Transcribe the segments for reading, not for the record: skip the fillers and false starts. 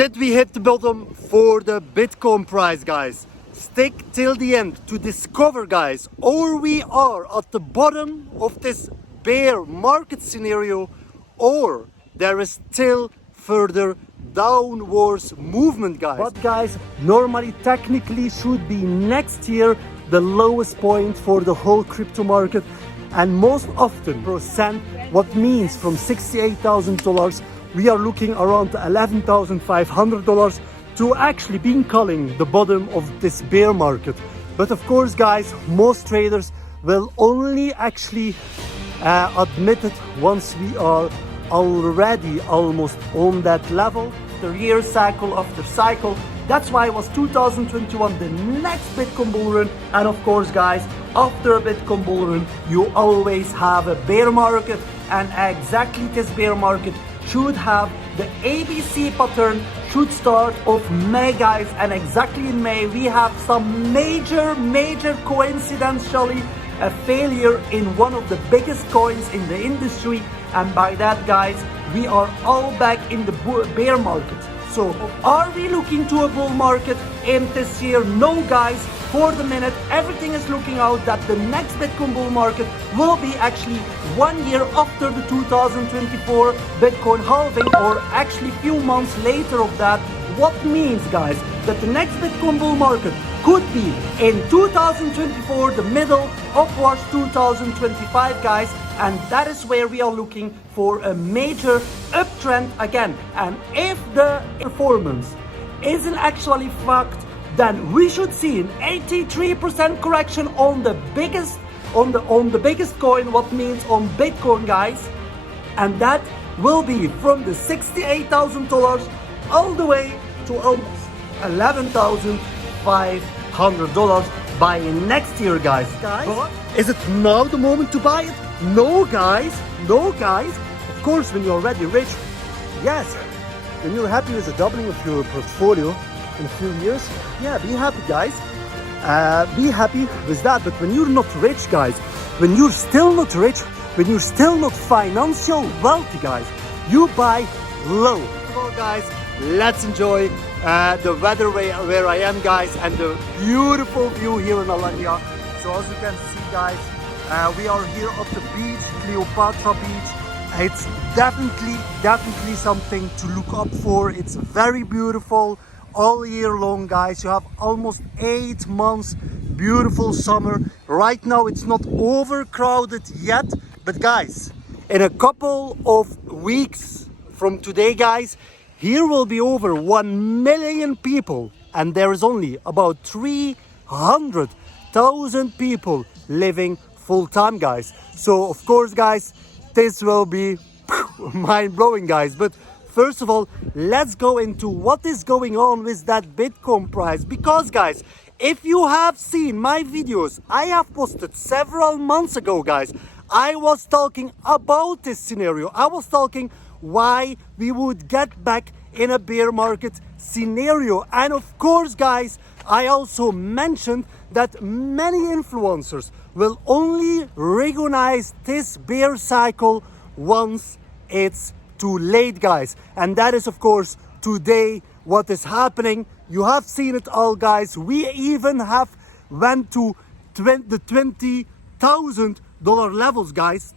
Did we hit the bottom for the Bitcoin price, guys? Stick till the end to discover, guys, or we are at the bottom of this bear market scenario, or there is still further downwards movement, guys. But guys, normally technically should be next year the lowest point for the whole crypto market, and most often percent, what means from $68,000 we are looking around $11,500 to actually being calling the bottom of this bear market. But of course, guys, most traders will only actually admit it once we are already almost on that level. The year cycle after cycle. That's why it was 2021 the next Bitcoin bull run. And of course, guys, after a Bitcoin bull run, you always have a bear market, and exactly this bear market should have the ABC pattern, should start of May, guys, and exactly in May we have some major coincidentally a failure in one of the biggest coins in the industry, and by that, guys, we are all back in the bear market. So are we looking to a bull market in this year? No, guys. For the minute, everything is looking out that the next Bitcoin bull market will be actually 1 year after the 2024 Bitcoin halving, or actually few months later of that. What means, guys, that the next Bitcoin bull market could be in 2024, the middle upwards 2025, guys, and that is where we are looking for a major uptrend again. And if the performance isn't actually fact, then we should see an 83% correction on the biggest coin, what means on Bitcoin, guys, and that will be from the $68,000 all the way to almost $11,500 by next year, guys. But is it now the moment to buy it? No, guys. No, guys. Of course, when you're already rich, yes. When you're happy with the doubling of your portfolio in a few years, yeah, be happy, guys. Be happy with that. But when you're not rich, guys, when you're still not rich, when you're still not financial wealthy, guys, you buy low. Well, guys, let's enjoy the weather where I am, guys, and the beautiful view here in Alanya. So as you can see, guys, we are here at the beach, Cleopatra Beach. It's definitely something to look up for. It's very beautiful all year long, guys. You have almost 8 months beautiful summer. Right now it's not overcrowded yet, but guys, in a couple of weeks from today, guys, here will be over 1 million people, and there is only about 300,000 people living full-time, guys. So of course, guys, this will be mind-blowing, guys. But first of all, let's go into what is going on with that Bitcoin price, because guys, if you have seen my videos I have posted several months ago, guys, I was talking about this scenario. I was talking why we would get back in a bear market scenario. And of course, guys, I also mentioned that many influencers will only recognize this bear cycle once it's too late, guys. And that is of course today what is happening. You have seen it all, guys. We even have went to the $20,000 levels, guys.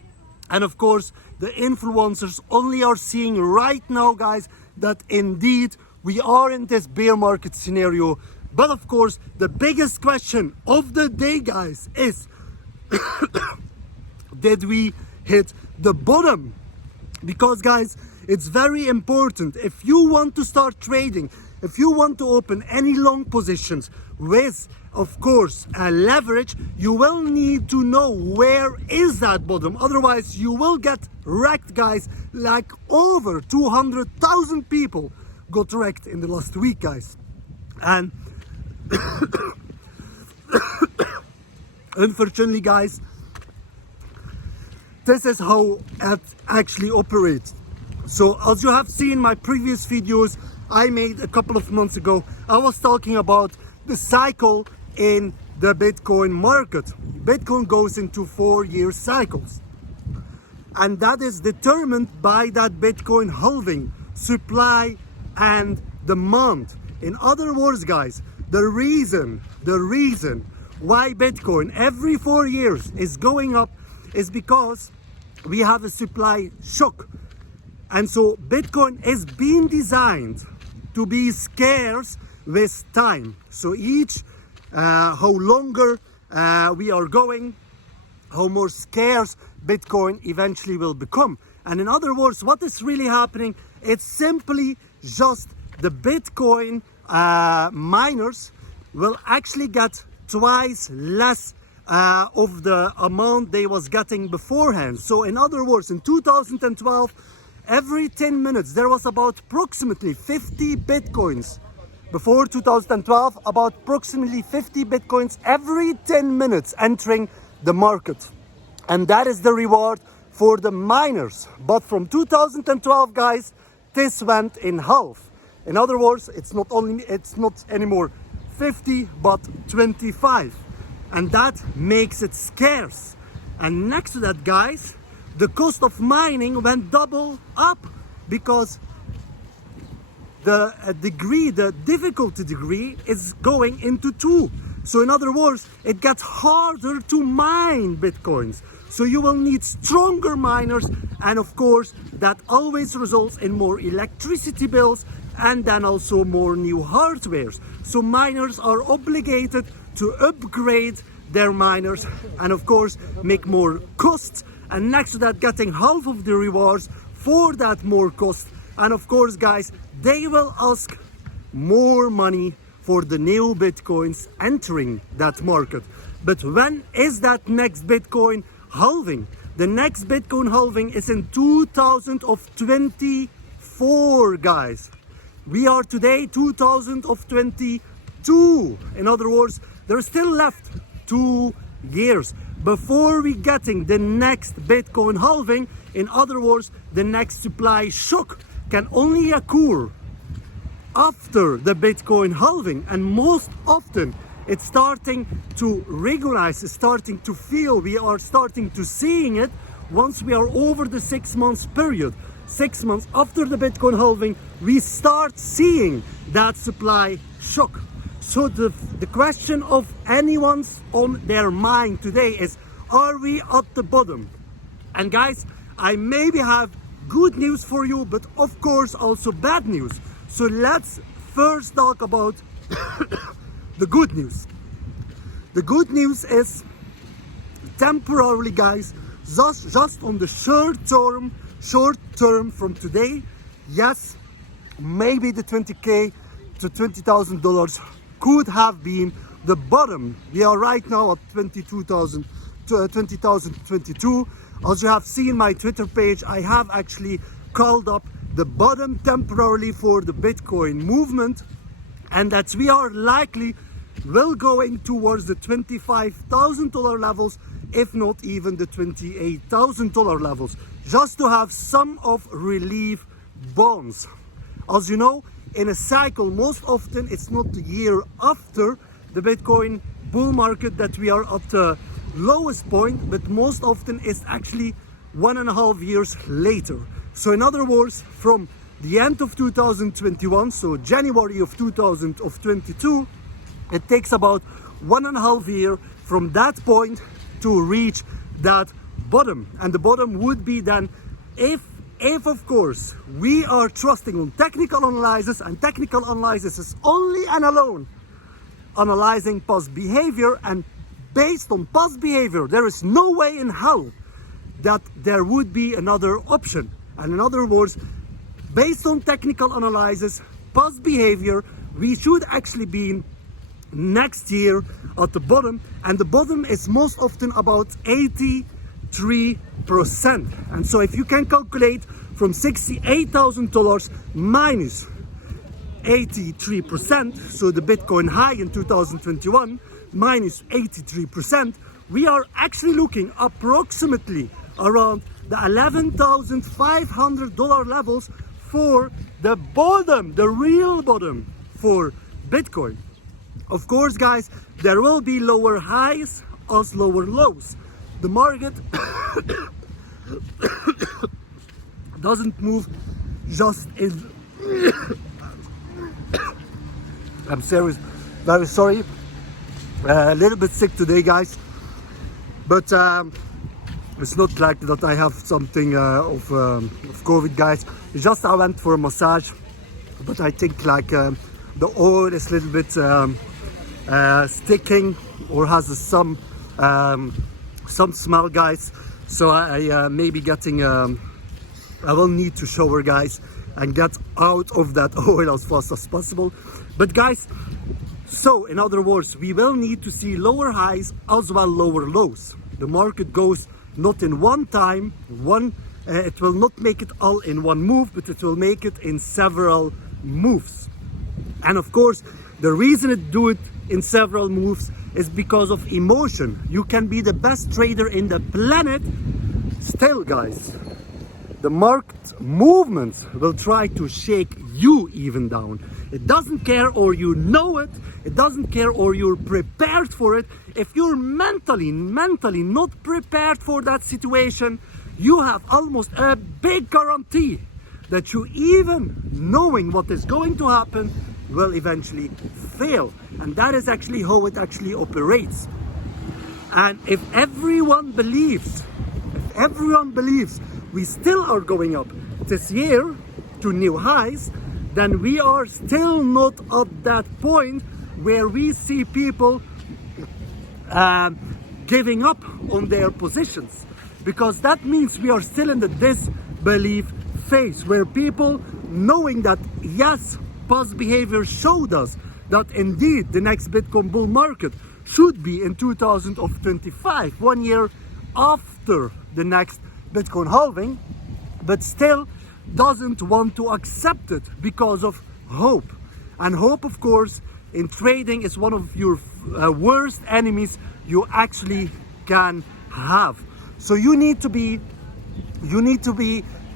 And of course the influencers only are seeing right now, guys, that indeed we are in this bear market scenario. But of course the biggest question of the day, guys, is did we hit the bottom? Because guys, it's very important. If you want to start trading, if you want to open any long positions with, of course, a leverage, you will need to know where is that bottom. Otherwise you will get wrecked, guys, like over 200,000 people got wrecked in the last week, guys. And unfortunately, guys, this is how it actually operates. So as you have seen my previous videos I made a couple of months ago, I was talking about the cycle in the Bitcoin market. Bitcoin goes into 4-year cycles, and that is determined by that Bitcoin halving, supply and demand. In other words, guys, the reason why Bitcoin every 4 years is going up is because we have a supply shock. And so Bitcoin is being designed to be scarce with time. So each how longer we are going, how more scarce Bitcoin eventually will become. And in other words, what is really happening, it's simply just the Bitcoin miners will actually get twice less of the amount they was getting beforehand. So in other words, in 2012, every 10 minutes there was about approximately 50 Bitcoins. Before 2012, about approximately 50 Bitcoins every 10 minutes entering the market. And that is the reward for the miners. But from 2012, guys, this went in half. In other words, it's not anymore 50, but 25. And that makes it scarce. And next to that, guys, the cost of mining went double up because the difficulty degree is going into 2. So in other words, it gets harder to mine Bitcoins. So you will need stronger miners, and of course that always results in more electricity bills and then also more new hardwares. So miners are obligated to upgrade their miners and of course make more costs, and next to that getting half of the rewards for that more cost. And of course, guys, they will ask more money for the new Bitcoins entering that market. But when is that next Bitcoin halving? The next Bitcoin halving is in 2024, guys. We are today 2022. In other words, there's still left 2 years before we getting the next Bitcoin halving. In other words, the next supply shock can only occur after the Bitcoin halving, and most often it's starting to regularize, it's starting to feel, we are starting to seeing it once we are over the 6 months period. 6 months after the Bitcoin halving, we start seeing that supply shock. So the question of anyone's on their mind today is, are we at the bottom? And guys, I maybe have good news for you, but of course also bad news. So let's first talk about the good news. The good news is temporarily, guys, just on the short term from today, yes, maybe the 20K to $20,000 could have been the bottom. We are right now at 20,022. As you have seen my Twitter page, I have actually called up the bottom temporarily for the Bitcoin movement, and that we are likely will going towards the $25,000 levels, if not even the $28,000 levels, just to have some of relief bonds. As you know, in a cycle, most often it's not the year after the Bitcoin bull market that we are at the lowest point, but most often it's actually 1.5 years later. So in other words, from the end of 2021, so January of 2022, it takes about 1.5 years from that point to reach that bottom. And the bottom would be then if of course we are trusting on technical analysis, and technical analysis is only and alone analyzing past behavior, and based on past behavior there is no way in hell that there would be another option. And in other words, based on technical analysis, past behavior, we should actually be next year at the bottom, and the bottom is most often about 83%. And so if you can calculate from $68,000 minus 83%, so the Bitcoin high in 2021 minus 83%, we are actually looking approximately around the $11,500 levels for the bottom, the real bottom for Bitcoin. Of course, guys, there will be lower highs as lower lows. The market doesn't move just in I'm serious, very sorry. A little bit sick today, guys, but it's not like that I have something of COVID, guys. It's just I went for a massage, but I think like the oil is a little bit sticking or has some smell, guys. So I may be getting I will need to shower, guys, and get out of that oil as fast as possible. But guys, so in other words, we will need to see lower highs as well lower lows. The market goes not in one time, it will not make it all in one move, but it will make it in several moves. And of course, the reason it do it in several moves is because of emotion. You can be the best trader in the planet, still, guys, the market movements will try to shake you even down. It doesn't care, or you know it. It doesn't care, or you're prepared for it. If you're mentally not prepared for that situation, you have almost a big guarantee that you, even knowing what is going to happen, will eventually fail. And that is actually how it actually operates. And if everyone believes we still are going up this year to new highs, then we are still not at that point where we see people giving up on their positions, because that means we are still in the disbelief phase, where people, knowing that yes, past behavior showed us that indeed the next Bitcoin bull market should be in 2025, 1 year after the next Bitcoin halving, but still doesn't want to accept it because of hope. And hope, of course, in trading is one of your worst enemies you actually can have. So you need to be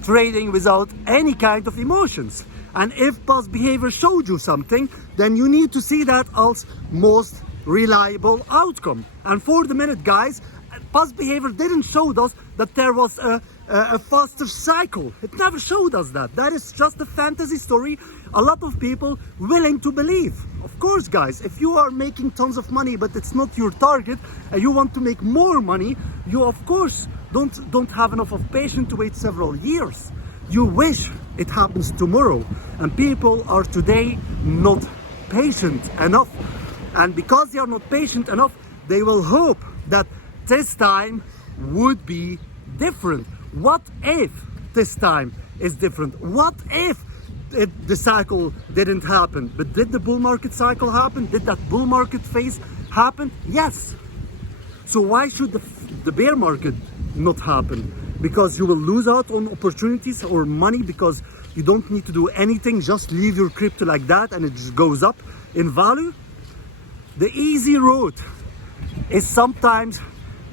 trading without any kind of emotions. And if past behavior showed you something, then you need to see that as most reliable outcome. And for the minute, guys, past behavior didn't show us that there was a faster cycle. It never showed us that. That is just a fantasy story a lot of people willing to believe. Of course, guys, if you are making tons of money but it's not your target and you want to make more money, you of course don't have enough of patience to wait several years. You wish it happens tomorrow, and people are today not patient enough. And because they are not patient enough, they will hope that this time would be different. What if this time is different? What if the cycle didn't happen? But did the bull market cycle happen? Did that bull market phase happen? Yes. So why should the bear market not happen? Because you will lose out on opportunities or money, because you don't need to do anything, just leave your crypto like that and it just goes up in value. The easy road is sometimes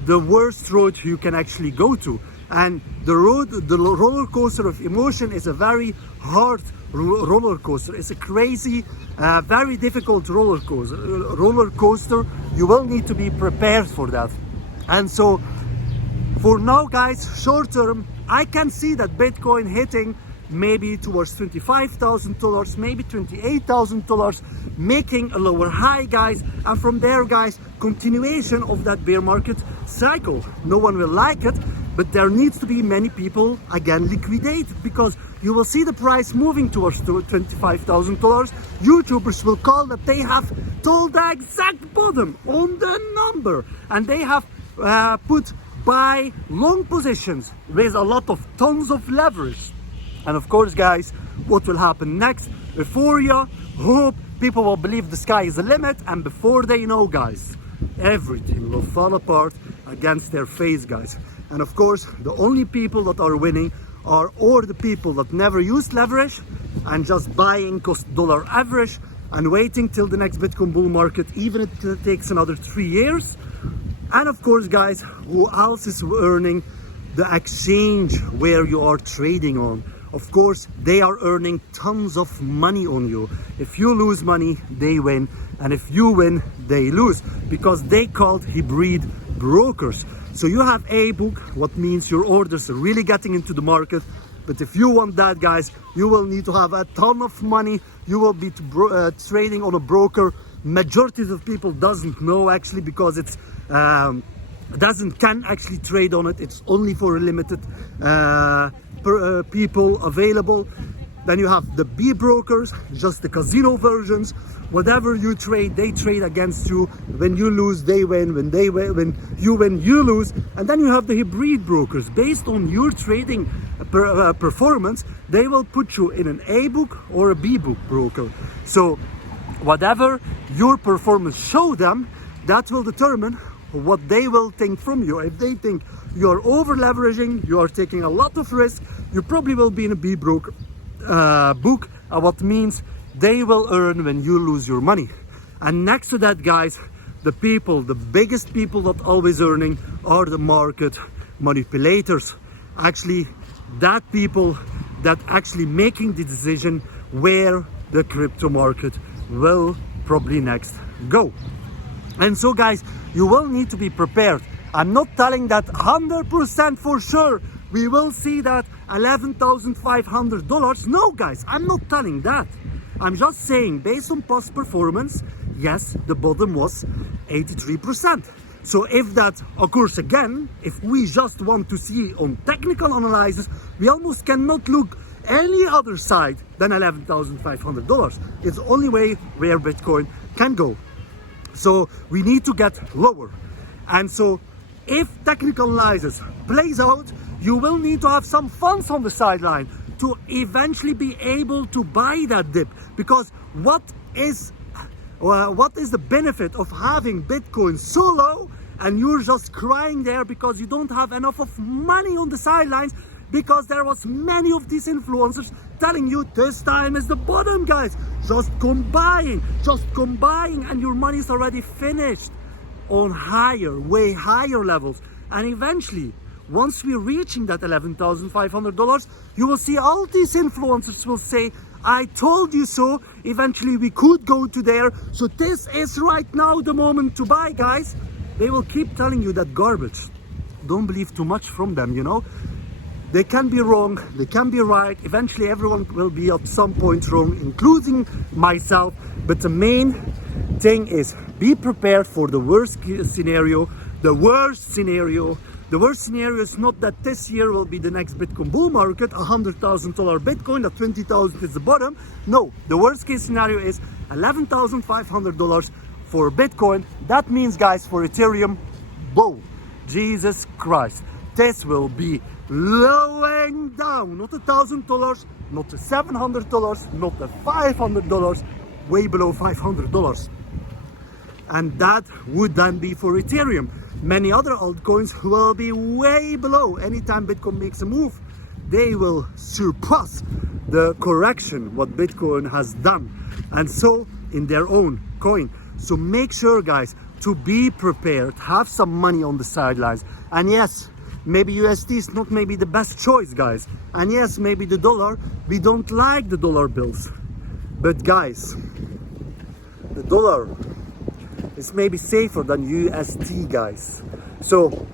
the worst road you can actually go to. And the roller coaster of emotion is a very hard roller coaster. It's a crazy, very difficult roller coaster. You will need to be prepared for that. And so for now, guys, short term, I can see that Bitcoin hitting maybe towards $25,000, maybe $28,000, making a lower high, guys. And from there, guys, continuation of that bear market cycle. No one will like it, but there needs to be many people again liquidate, because you will see the price moving towards $25,000. YouTubers will call that they have told the exact bottom on the number, and they have put buy long positions with a lot of tons of leverage. And of course, guys, what will happen next? Euphoria, hope, people will believe the sky is the limit, and before they know, guys, everything will fall apart against their face, guys. And of course, the only people that are winning are all the people that never used leverage and just buying cost dollar average and waiting till the next Bitcoin bull market, even if it takes another 3 years. And of course, guys, who else is earning the exchange where you are trading on? Of course, they are earning tons of money on you. If you lose money, they win. And if you win, they lose, because they called hybrid brokers. So you have a book, what means your orders are really getting into the market. But if you want that, guys, you will need to have a ton of money. You will be trading on a broker. Majority of people doesn't know actually, because it's can actually trade on it. It's only for a limited people available. Then you have the B brokers, just the casino versions. Whatever you trade, they trade against you. When you lose, they win. When they win, when you win, you lose. And then you have the hybrid brokers. Based on your trading performance, they will put you in an A book or a B book broker. So whatever your performance show them, that will determine what they will think from you. If they think you're over leveraging, you are taking a lot of risk, you probably will be in a B broker book, what means they will earn when you lose your money. And next to that, guys, the biggest people that always earning are the market manipulators. Actually, that people that actually making the decision where the crypto market will probably next go. And so, guys, you will need to be prepared. I'm not telling that 100% for sure we will see that $11,500. No, guys, I'm not telling that. I'm just saying, based on past performance, yes, the bottom was 83%. So if that occurs again, if we just want to see on technical analysis, we almost cannot look any other side than $11,500. It's the only way where Bitcoin can go. So we need to get lower. And so if technical analysis plays out, you will need to have some funds on the sideline to eventually be able to buy that dip. Because what is the benefit of having Bitcoin so low and you're just crying there because you don't have enough of money on the sidelines, because there was many of these influencers telling you this time is the bottom, guys, just come buying, and your money is already finished on higher, way higher levels. And eventually, once we're reaching that $11,500, you will see all these influencers will say, I told you so. Eventually we could go to there. So this is right now the moment to buy, guys. They will keep telling you that garbage. Don't believe too much from them, you know. They can be wrong, they can be right. Eventually everyone will be at some point wrong, including myself. But the main thing is be prepared for the worst scenario. The worst scenario is not that this year will be the next Bitcoin bull market, $100,000 Bitcoin, that 20,000 is the bottom. No, the worst case scenario is $11,500 for Bitcoin. That means, guys, for Ethereum, whoa, Jesus Christ, this will be lowering down, not $1,000, not to $700, not to $500, way below $500. And that would then be for Ethereum. Many other altcoins will be way below. Anytime Bitcoin makes a move, they will surpass the correction what Bitcoin has done, and so in their own coin. So make sure, guys, to be prepared, have some money on the sidelines. And yes, maybe USD is not maybe the best choice, guys. And yes, maybe the dollar, we don't like the dollar bills. But guys, the dollar is maybe safer than USD, guys. So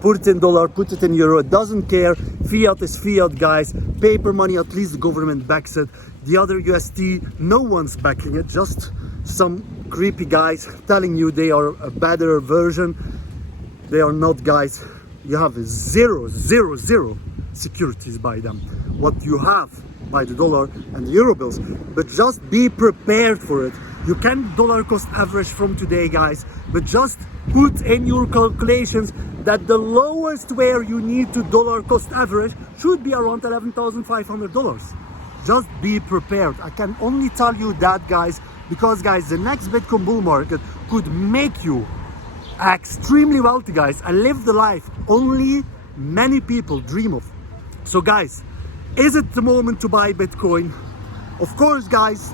put it in dollar, put it in euro, it doesn't care. Fiat is fiat, guys. Paper money, at least the government backs it. The other USD, no one's backing it, just some creepy guys telling you they are a better version. They are not, guys. You have zero securities by them. What you have by the dollar and the euro bills. But just be prepared for it. You can dollar cost average from today, guys, but just put in your calculations that the lowest where you need to dollar cost average should be around $11,500. Just be prepared. I can only tell you that, guys, because, guys, the next Bitcoin bull market could make you extremely wealthy, guys, and live the life only many people dream of. So, guys, is it the moment to buy Bitcoin? Of course, guys.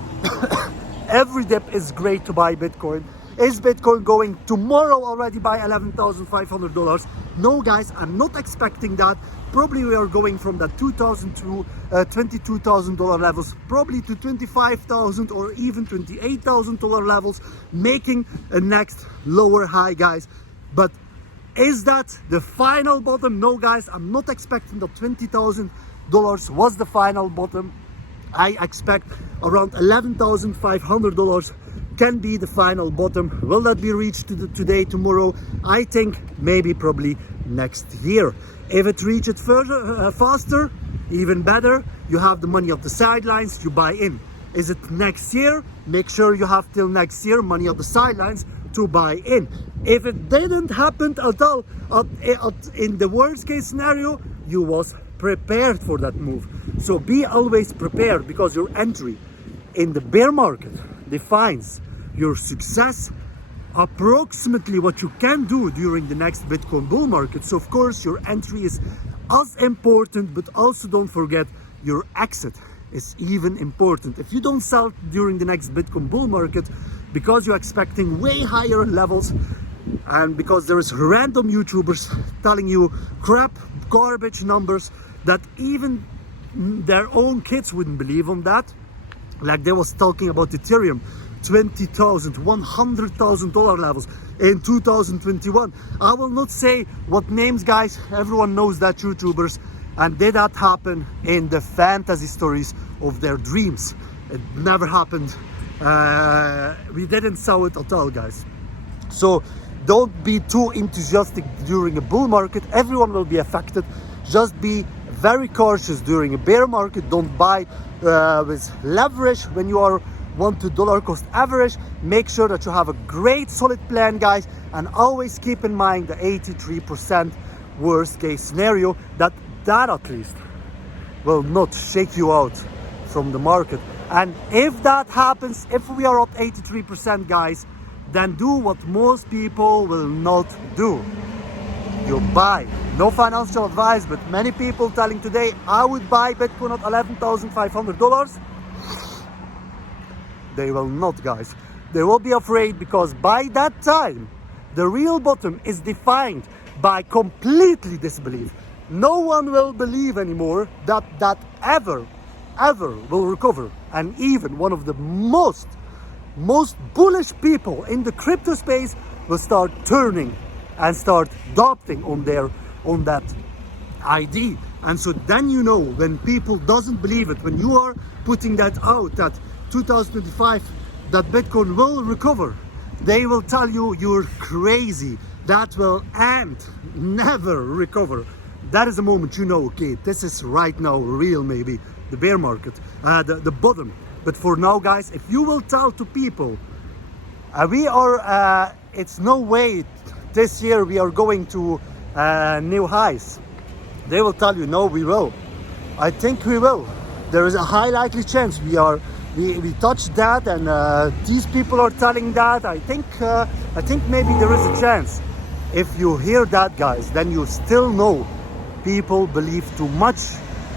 Every dip is great to buy Bitcoin. Is Bitcoin going tomorrow already by $11,500? No, guys, I'm not expecting that. Probably we are going from that $2,000 to $22,000 levels, probably to $25,000 or even $28,000 levels, making a next lower high, guys. But is that the final bottom? No, guys, I'm not expecting the 20,000 was the final bottom. I expect around $11,500 can be the final bottom. Will that be reached today, tomorrow? I think maybe probably next year. If it reaches further, faster, even better. You have the money of the sidelines, you buy in. Is it next year? Make sure you have till next year money of the sidelines to buy in. If it didn't happen at all, in the worst case scenario, you was prepared for that move. So be always prepared, because your entry in the bear market defines your success, approximately what you can do during the next Bitcoin bull market. So of course your entry is as important, but also don't forget your exit is even important. If you don't sell during the next Bitcoin bull market because you're expecting way higher levels, and because there is random YouTubers telling you crap, garbage numbers that even their own kids wouldn't believe on that. Like they was talking about Ethereum, $20,000, $100,000 levels in 2021. I will not say what names, guys. Everyone knows that YouTubers, and did that happen in the fantasy stories of their dreams. It never happened. We didn't sell it at all, guys. So don't be too enthusiastic during a bull market. Everyone will be affected. Just be very cautious during a bear market. Don't buy with leverage when you are want to dollar cost average. Make sure that you have a great solid plan, guys, and always keep in mind the 83% worst case scenario. That at least will not shake you out from the market. And if that happens, if we are at 83%, guys, then do what most people will not do. You buy. No financial advice, but many people telling today, I would buy Bitcoin at $11,500. They will not, guys. They will be afraid, because by that time, the real bottom is defined by completely disbelief. No one will believe anymore that ever will recover. And even one of the most bullish people in the crypto space will start turning and start adopting on that idea. And so then, you know, when people doesn't believe it, when you are putting that out, that 2025 that Bitcoin will recover, they will tell you you're crazy, that will never recover. That is the moment you know, okay, this is right now real, maybe the bear market, the bottom. But for now, guys, if you will tell to people, we are, it's no way this year we are going to new highs, they will tell you, no, we will. I think we will. There is a high likely chance we touched that, and these people are telling that. I think maybe there is a chance. If you hear that, guys, then you still know people believe too much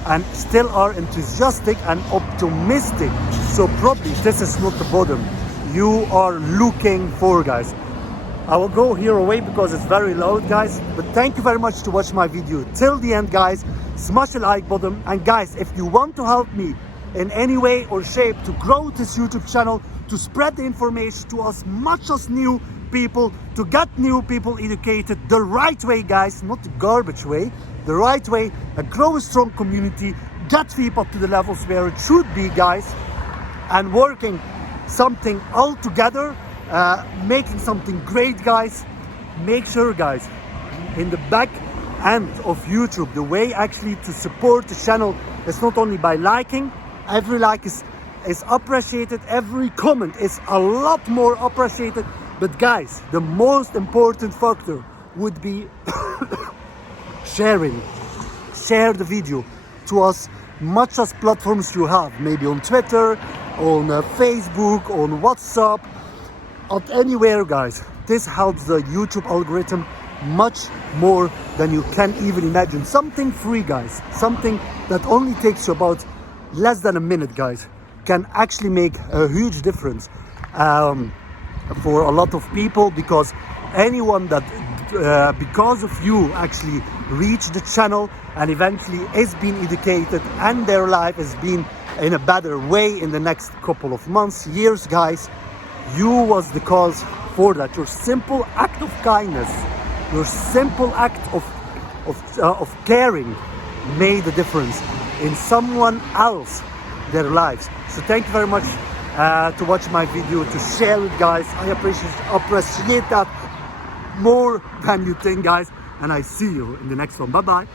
and still are enthusiastic and optimistic. So probably this is not the bottom you are looking for, guys. I will go here away because it's very loud, guys. But thank you very much to watch my video till the end, guys. Smash the like button. And guys, if you want to help me in any way or shape to grow this YouTube channel, to spread the information to as much as new people, to get new people educated the right way, guys, not the garbage way, the right way, and grow a strong community, get VPAD to the levels where it should be, guys, and working something all together, making something great, guys. Make sure, guys, in the back end of YouTube, the way actually to support the channel is not only by liking. Every like is appreciated, every comment is a lot more appreciated. But guys, the most important factor would be sharing. Share the video to as much as platforms you have, maybe on Twitter, on Facebook, on WhatsApp, at anywhere, guys. This helps the YouTube algorithm much more than you can even imagine. Something free, guys, something that only takes you about less than a minute, guys, can actually make a huge difference for a lot of people, because anyone that because of you actually reach the channel and eventually is being educated and their life is being in a better way in the next couple of months, years, guys, you was the cause for that. Your simple act of kindness, your simple act of caring made the difference in someone else their lives. So thank you very much to watch my video, to share it, guys. I appreciate that more than you think, guys. And I see you in the next one. Bye bye.